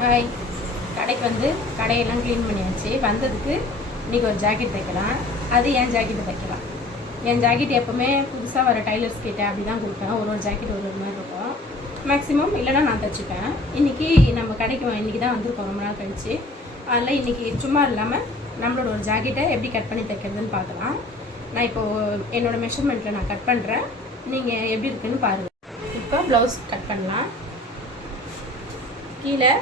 Hi கடைக்கு வந்து கடையெல்லாம் க்ளீன் பண்ணியாச்சு. வந்ததுக்கு இன்றைக்கி ஒரு ஜாக்கெட் தைக்கலாம். அது என் ஜாக்கெட்டு தைக்கலாம். என் ஜாக்கெட் எப்போவுமே புதுசாக வர டைலர்ஸ் கிட்டே அப்படி தான் கொடுப்பேன். ஒரு ஒரு ஜாக்கெட் ஒரு ஒரு மாதிரி இருக்கும். மேக்ஸிமம் இல்லைன்னா நான் தைச்சிப்பேன். இன்றைக்கி நம்ம கடைக்கு இன்றைக்கி தான் வந்துருக்கோம். ரொம்ப நாள் கழிச்சு. அதில் இன்றைக்கி சும்மா இல்லாமல் நம்மளோட ஒரு ஜாக்கெட்டை எப்படி கட் பண்ணி தைக்கிறதுன்னு பார்க்கலாம். நான் இப்போது என்னோடய மெஷர்மெண்ட்டில் நான் கட் பண்ணுறேன் நீங்கள் எப்படி இருக்குன்னு பாருங்கள் இப்போ ப்ளவுஸ் கட் பண்ணலாம். கீழே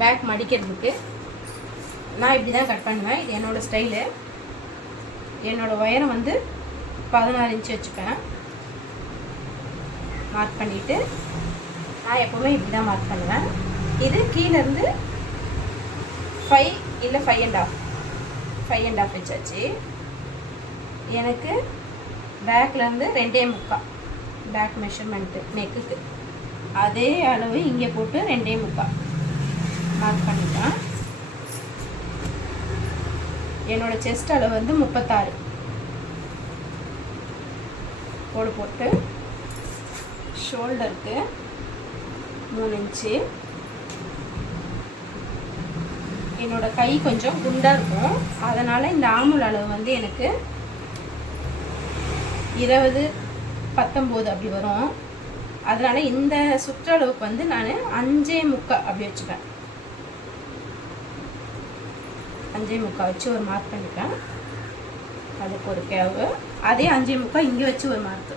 பேக் மடிக்கிறதுக்கு. நான் இப்படி தான் கட் பண்ணுவேன். இது என்னோடய ஸ்டைலு என்னோடய உயரம் வந்து பதினாறு இன்ச்சு வச்சுப்பேன். மார்க் பண்ணிவிட்டு நான் எப்போவுமே இப்படி தான் மார்க் பண்ணுவேன். இது கீழேருந்து ஃபைவ் இல்லை five and half five and half வச்சாச்சு. எனக்கு பேக்லேருந்து ரெண்டே முக்கால் பேக் மெஷர்மெண்ட்டு நெக்குக்கு அதே அளவு இங்கே போட்டு ரெண்டே முக்கால் மார்க் பண்ணிட்டேன். என்னோட செஸ்ட் அளவு வந்து முப்பத்தாறு. கோடு போட்டு. ஷோல்டருக்கு மூணு இன்ச்சு. என்னோட கை கொஞ்சம் குண்டாக இருக்கும். அதனால் இந்த ஆமுல் அளவு வந்து எனக்கு இருபது பத்தொம்போது அப்படி வரும். அதனால் இந்த சுற்றளவுக்கு வந்து நான் அஞ்சே முக்கால் அப்படி வச்சுப்பேன். அஞ்சே முக்கால் வச்சு ஒரு மார்க் பண்ணிப்பேன். அதுக்கு ஒரு கேவு அதே அஞ்சே முக்கால் இங்கே வச்சு ஒரு மார்க்கு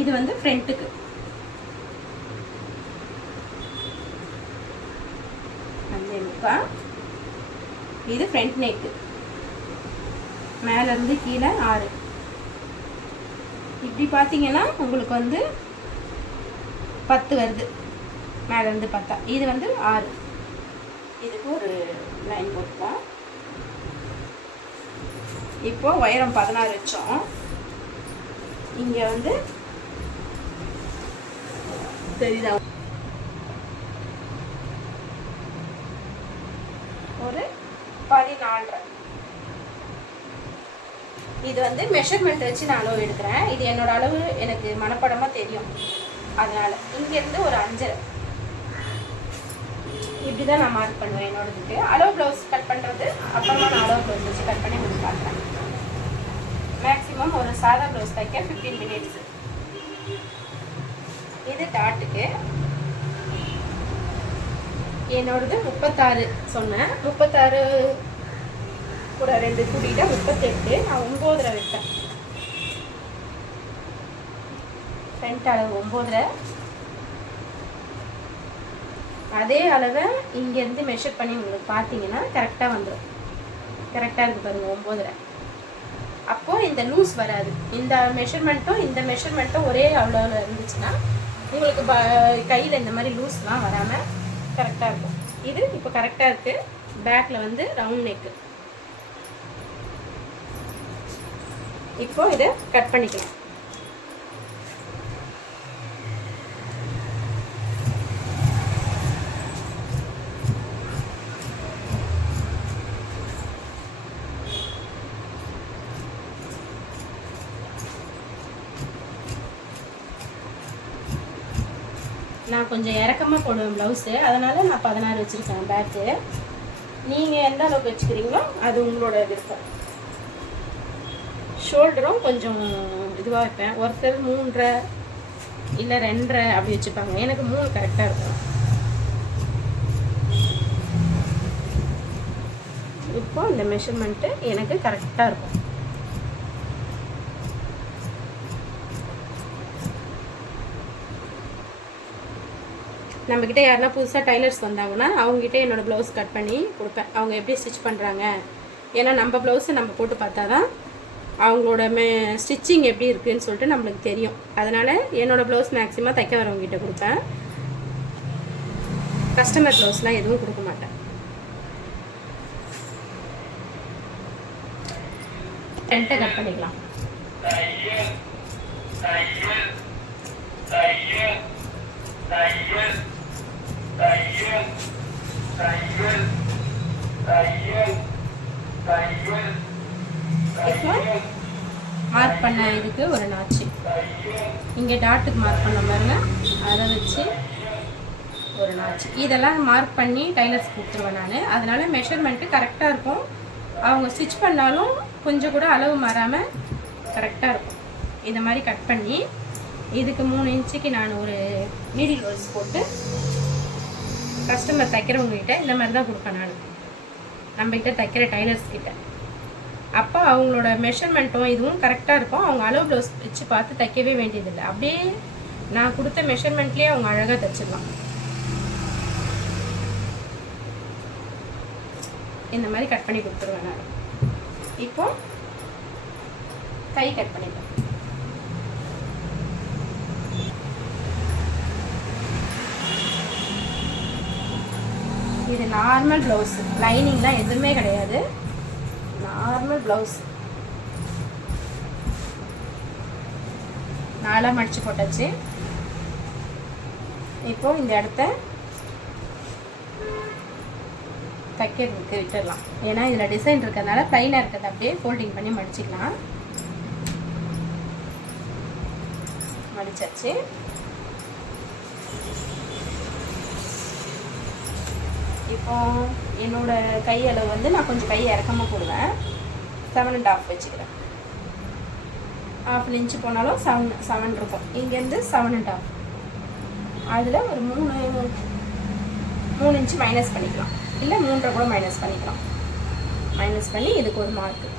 இது வந்து ஃப்ரண்ட்டுக்கு அஞ்சே முக்கால். இது ஃப்ரண்ட் நெக்கு மேலேருந்து கீழே ஆறு. இப்படி பார்த்தீங்கன்னா உங்களுக்கு வந்து பத்து வருது. மேலேருந்து பத்தா. இது வந்து ஆறு. இதுக்கு ஒரு லைன் போட்டுப்போம் இப்போ உயரம் பதினாறு வச்சோம். இங்கே வந்து தெரியுதா? ஒரு பதினாலரை. இது வந்து மெஷர்மெண்ட் வச்சு நான் அளவு எடுக்கிறேன். இது என்னோட அளவு எனக்கு மனப்படமாக தெரியும். அதனால் இங்கேருந்து ஒரு அஞ்சரை. இப்படி தான் நான் மார்க் பண்ணுவேன் என்னோடதுக்கு. அளவு ப்ளவுஸ் கட் பண்ணுறது அப்புறமா நான் அளவு ப்ளவுஸ் வச்சு கட் பண்ணி உங்களுக்கு பார்க்குறேன் மேக்ஸிமம் ஒரு சாதா ப்ளவுஸ் தைக்க ஃபிஃப்டீன் மினிட்ஸ் இது டாட்டுக்கு. என்னோடது முப்பத்தாறு சொன்னேன். முப்பத்தாறு கூட ரெண்டு கூட்டிகிட்டா முப்பத்தெட்டு. நான் ஒம்போதரை வைப்பேன். ஃப்ரண்ட் அளவு ஒம்போதரை அதே அளவை இங்கேருந்து மெஷர் பண்ணி உங்களுக்கு பார்த்தீங்கன்னா கரெக்டாக வந்துடும் கரெக்டாக இருக்குது பாருங்கள் ஒம்போதரை அப்போது இந்த லூஸ் வராது. இந்த மெஷர்மெண்ட்டும் இந்த மெஷர்மெண்ட்டும் ஒரே அளவில் இருந்துச்சுன்னா உங்களுக்கு ப கையில் இந்த மாதிரி லூஸ்லாம் வராமல் கரெக்டாக இருக்கும். இது இப்போ கரெக்டாக இருக்குது பேக்கில் வந்து ரவுண்ட் நெக்கு இப்போது இதை கட் பண்ணிக்கலாம். நான் கொஞ்சம் இறக்கமாக போடுவேன் ப்ளவுஸு அதனால் நான் பதினாறு வச்சுருக்கேன் பேக்கு நீங்கள் எந்த அளவுக்கு வச்சுக்கிறீங்களோ அது உங்களோட விருப்பம் ஷோல்டரும் கொஞ்சம் இதுவாக வைப்பேன். ஒருத்தர் மூன்றரை இல்லை ரெண்டரை அப்படி வச்சுப்பாங்க. எனக்கு மூணு கரெக்டாக இருக்கும். இப்போ இந்த மெஷர்மெண்ட்டு எனக்கு கரெக்டாக இருக்கும். நம்மக்கிட்ட யாருன்னா புதுசாக டைலர்ஸ் வந்தாங்கன்னா அவங்ககிட்ட என்னோடய ப்ளவுஸ் கட் பண்ணி கொடுப்பேன் அவங்க எப்படி ஸ்டிச் பண்ணுறாங்க ஏன்னா நம்ம ப்ளவுஸை நம்ம போட்டு பார்த்தா தான் அவங்களோட மே ஸ்டிச்சிங் எப்படி இருக்குதுன்னு சொல்லிட்டு நம்மளுக்கு தெரியும் அதனால் என்னோடய ப்ளவுஸ் மேக்ஸிமம் தைக்க வரவங்ககிட்ட கொடுப்பேன் கஸ்டமர் ப்ளவுஸ்லாம் எதுவும் கொடுக்க மாட்டேன் ஃப்ரண்ட்டை கட் பண்ணிக்கலாம் இப்போ நான் இதுக்கு ஒரு நாச்சு. இங்கே டாட்டுக்கு மார்க் பண்ண பாருங்க. அதை வச்சு ஒரு நாச்சு. இதெல்லாம் மார்க் பண்ணி டைலர்ஸ் கொடுத்துருவேன் நான். அதனால் மெஷர்மெண்ட்டு கரெக்டாக இருக்கும். அவங்க ஸ்டிச் பண்ணாலும் கொஞ்சம் கூட அளவு மாறாமல் கரெக்டாக இருக்கும். இதை மாதிரி கட் பண்ணி இதுக்கு மூணு இன்ச்சுக்கு நான் ஒரு நீடில் ரோல்ஸ் போட்டு கஸ்டமர் தைக்கிறவங்ககிட்ட இந்த மாதிரி தான் கொடுப்பேன் நான். நம்மகிட்ட தைக்கிற டைலர்ஸ் கிட்ட. அப்போ அவங்களோட மெஷர்மெண்ட்டும் இதுவும் கரெக்டாக இருக்கும். அவங்க அளவு ப்ளவுஸ் வச்சு பார்த்து தைக்கவே வேண்டியதில்லை. அப்படியே நான் கொடுத்த மெஷர்மெண்ட்லேயே அவங்க அழகாக தைச்சிடலாம். இந்த மாதிரி கட் பண்ணி கொடுத்துருவேன் நான். இப்போ கை கட் பண்ணிடுவேன் இது நார்மல் ப்ளவுஸ் லைனிங்லாம் எதுவுமே கிடையாது. Normal blouse. நாலாக மடித்து போட்டாச்சு. இப்போ இந்த இடத்த தைக்கிறதுக்கு விட்டுடலாம். ஏன்னா இதில் டிசைன் இருக்கிறதுனால ப்ளைனாக இருக்கிறத அப்படியே ஃபோல்டிங் பண்ணி மடிச்சிக்கலாம். மடிச்சாச்சு. இப்போ என்னோட கை அளவு வந்து நான் கொஞ்சம் கை இறக்கமாக போடுவேன். செவன் அண்ட் ஆஃப் வச்சுக்கிறேன். ஆஃப் இன்ச்சு போனாலும் செவன் செவன் இருக்கும். இங்கேருந்து செவன் அண்ட் ஆஃப் அதில் ஒரு மூணு மூணு இன்ச்சு மைனஸ் பண்ணிக்கலாம். இல்லை மூன்றரை கூட மைனஸ் பண்ணிக்கலாம். மைனஸ் பண்ணி இதுக்கு ஒரு மார்க்கு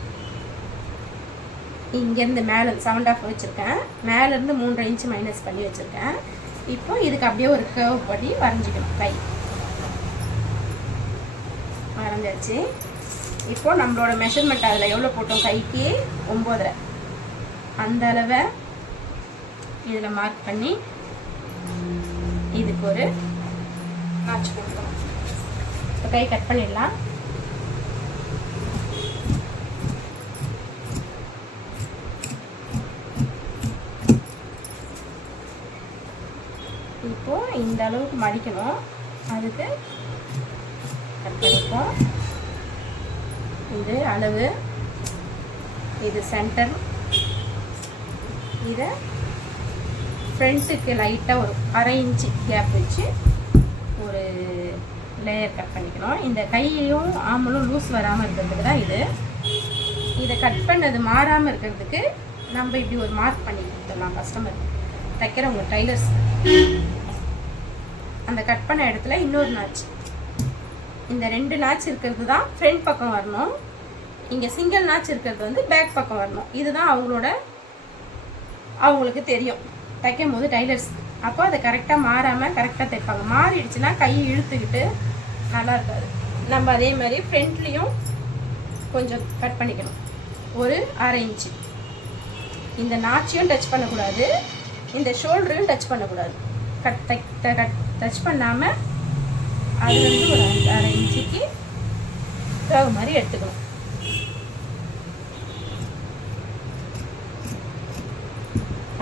இங்கேருந்து மேலே செவன் ஆஃப் வச்சுருக்கேன். மேலேருந்து மூன்றரை இன்ச்சு மைனஸ் பண்ணி வச்சுருக்கேன். இப்போ இதுக்கு அப்படியே ஒரு கர்வ் பண்ணி வரைஞ்சிக்கணும். கை வரைஞ்சாச்சு இப்போ நம்மளோட மெஷர்மெண்ட் அதில் எவ்வளோ போட்டோம்? கைக்கு ஒம்போதரை. அந்த அளவை இதில் மார்க் பண்ணி இதுக்கு ஒரு மேட்ச் கொடுக்கணும் இப்போ கை கட் பண்ணிடலாம். இப்போ இந்த அளவுக்கு மடிக்கணும். அதுக்கு கட் இது அளவு இது சென்டர் இதை ஃப்ரெண்ட்ஸுக்கு லைட்டாக ஒரு அரை இன்ச்சு கேப் வச்சு ஒரு லேயர் கட் பண்ணிக்கணும் இந்த கையையும் ஆமலும் லூஸ் வராமல் இருக்கிறதுக்கு தான் இது. இதை கட் பண்ணது மாறாமல் இருக்கிறதுக்கு நம்ம இப்படி ஒரு மார்க் பண்ணி கொடுத்துடலாம் கஸ்டமர் தைக்கிறவங்க டைலர்ஸ் அந்த கட் பண்ண இடத்துல இன்னொரு நாச்சு இந்த ரெண்டு நாச் இருக்கிறது தான் ஃப்ரண்ட் பக்கம் வரணும். இங்கே சிங்கிள் நாச் இருக்கிறது வந்து பேக் பக்கம் வரணும். இதுதான் அவங்களோட அவங்களுக்கு தெரியும். தைக்கும் போது டைலர்ஸ் அப்போ அதை கரெக்டாக மாறாமல் கரெக்டாக தைப்பாங்க. மாறிடுச்சுன்னா கையை இழுத்துக்கிட்டு நல்லா இருக்காது. நம்ம அதே மாதிரி ஃப்ரண்ட்லேயும் கொஞ்சம் கட் பண்ணிக்கணும். ஒரு அரை இன்ச்சு இந்த நாச்சியும் டச் பண்ணக்கூடாது. இந்த ஷோல்டரையும் டச் பண்ணக்கூடாது. கட் தை கட் டச் பண்ணாமல் அது வந்து ஒரு அஞ்சு அரை இன்ச்சுக்கு ரவு மாதிரி எடுத்துக்கணும்.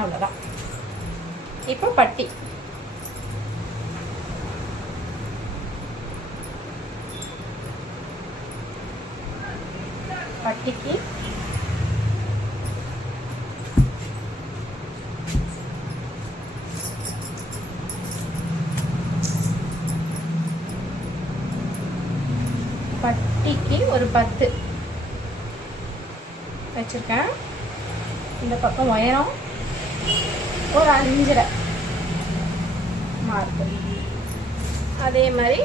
அவ்வளோதான் இப்போ பட்டி. பட்டிக்கு பட்டிக்கு ஒரு பத்து. வச்சுருக்கேன். இந்த பக்கம் உயரம் ஒரு அஞ்சரை மார்க்கு அதே மாதிரி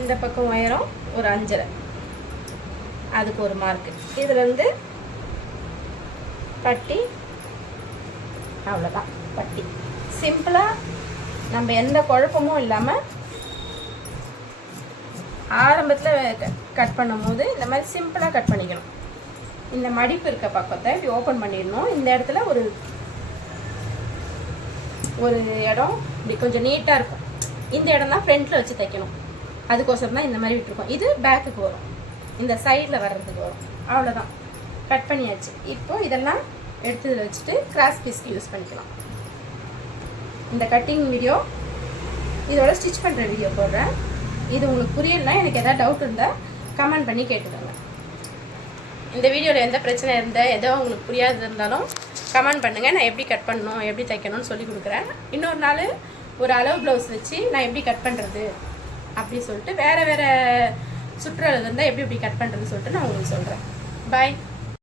இந்த பக்கம் உயரம் ஒரு அஞ்சரை. அதுக்கு ஒரு மார்க்கு இதுலேருந்து பட்டி அவ்வளோதான் பட்டி. சிம்பிளாக நம்ம எந்த குழப்பமும் இல்லாமல் ஆரம்பத்தில் கட் பண்ணும்போது இந்த மாதிரி சிம்பிளாக கட் பண்ணிக்கணும். இந்த மடிப்பு இருக்க பக்கத்தை இப்படி ஓப்பன் பண்ணிடணும். இந்த இடத்துல ஒரு ஒரு இடம் இப்படி கொஞ்சம் நீட்டாக இருக்கும். இந்த இடம் தான் ஃப்ரண்ட்டில் வச்சு தைக்கணும். அதுக்கோசரம் தான் இந்த மாதிரி விட்டுருக்கோம். இது பேக்குக்கு வரும். இந்த சைடில் வர்றதுக்கு வரும். அவ்வளோதான் கட் பண்ணியாச்சு. இப்போது இதெல்லாம் எடுத்து இதில் வச்சுட்டு கிராஸ் பீஸ்க்கு யூஸ் பண்ணிக்கலாம். இந்த கட்டிங் வீடியோ இதோட ஸ்டிச் பண்ணுற வீடியோ போடுறேன். இது உங்களுக்கு புரியலனா எனக்கு எதாவது டவுட் இருந்தால் கமெண்ட் பண்ணி கேட்டுக்கோங்க. இந்த வீடியோவில் எந்த பிரச்சனை இருந்தால் எதோ உங்களுக்கு புரியாது இருந்தாலும் கமெண்ட் பண்ணுங்கள் நான் எப்படி கட் பண்ணணும் எப்படி தைக்கணும்னு சொல்லி கொடுக்குறேன். இன்னொரு நாள் ஒரு அளவு ப்ளவுஸ் வச்சு நான் எப்படி கட் பண்ணுறது அப்படி சொல்லிட்டு வேறு வேறு சுற்றளவு இருந்தால் எப்படி எப்படி கட் பண்ணுறதுன்னு சொல்லிட்டு நான் உங்களுக்கு சொல்கிறேன் பாய்